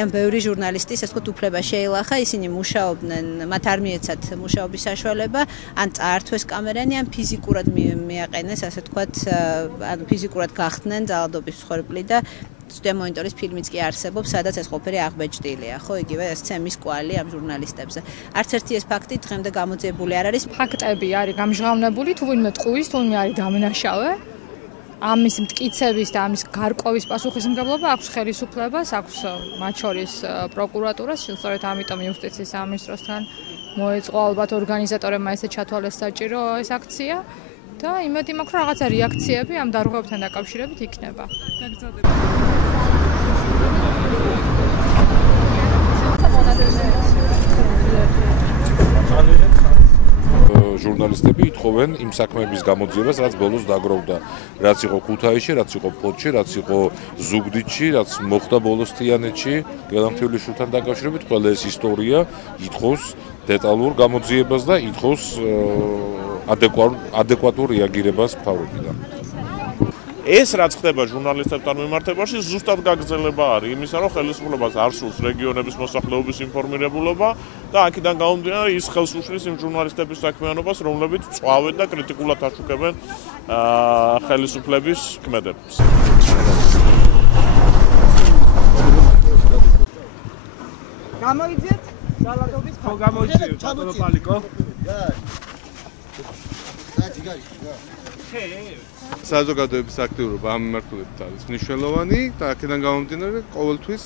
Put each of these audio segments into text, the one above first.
ძალიან ბევრი ჟურნალისტის ეს ვთქვათ უფლება შეილახა, ისინი მუშაობდნენ, მათ არ მიეცათ მუშაობის საშუალება, ან წაართვეს კამერანი, ან ფიზიკურად მიაყენეს, ასე ვთქვათ, ანუ ფიზიკურად გახდნენ ძალადობის მსხვერპლი და სტუდია მონიტორის ფილმიც კი არსებობს, სადაც ეს ყველაფერი აღბეჭდილია, ხო, იგივე სცემის კვალი ამ ჟურნალისტებზე. არც ერთი ეს ფაქტი დღემდე გამოძიებული არ არის. ფაქტები არის გამჟღავნებული, თუ ვინმე ტყუის, თუ ვინმე არის დამნაშავე. ამის მტკიცების და ამის გარკვევის პასუხისმგებლობა აქვს ხელისუფლებას, აქვს მათ შორის პროკურატურას, სწორედ ამიტომ იუსტიციის სამინისტროსთან მოეწყო ალბათ ორგანიზატორებმა ესე ჩათვალეს საჭირო ეს აქცია და იმედი მაქვს, რომ რაღაცა რეაქციები ამ დარღვევებთან დაკავშირებით იქნება. ჟურნალისტები ითხოვენ იმ საქმეების გამოძიებას, რაც ბოლოს დაგროვდა. რაც იყო ქუთაისში, რაც იყო ფოთში, რაც იყო ზუგდიდში, რაც მოხდა ბოლოს თიანეთში, გელანთიულიშვილთან დაკავშირებით, ყველა ეს ისტორია ითხოვს დეტალურ გამოძიებას და ითხოვს ადეკვატურ რეაგირებას მთავრობიდან. ეს რაც ხდება ჟურნალისტებთან მიმართებაში ზუსტად გაგრძელება არის იმისა, რომ ხელისუფლებას არ სურს რეგიონების მოსახლეობის ინფორმირებულობა და აქედან გამომდინარე ის ხელს უშლის იმ ჟურნალისტების საქმიანობას, რომლებიც წვავენ და კრიტიკულად აშუქებენ ხელისუფლების ქმედებას. გამოიძიეთ ძალადობის ხო გამოიძიეთ ბატონო პალიკო. საზოგადოების აქტიურობა ამ მიმართულებით არის მნიშვნელოვანი და აქედან გამომდინარე ყოველთვის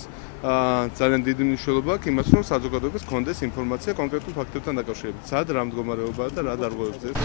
ძალიან დიდი მნიშვნელობა აქვს იმას, რომ საზოგადოებას კონდეს ინფორმაცია კონკრეტულ ფაქტებთან დაკავშირებით. სად რა მდგომარეობაა და რა დარღვევებს ეს.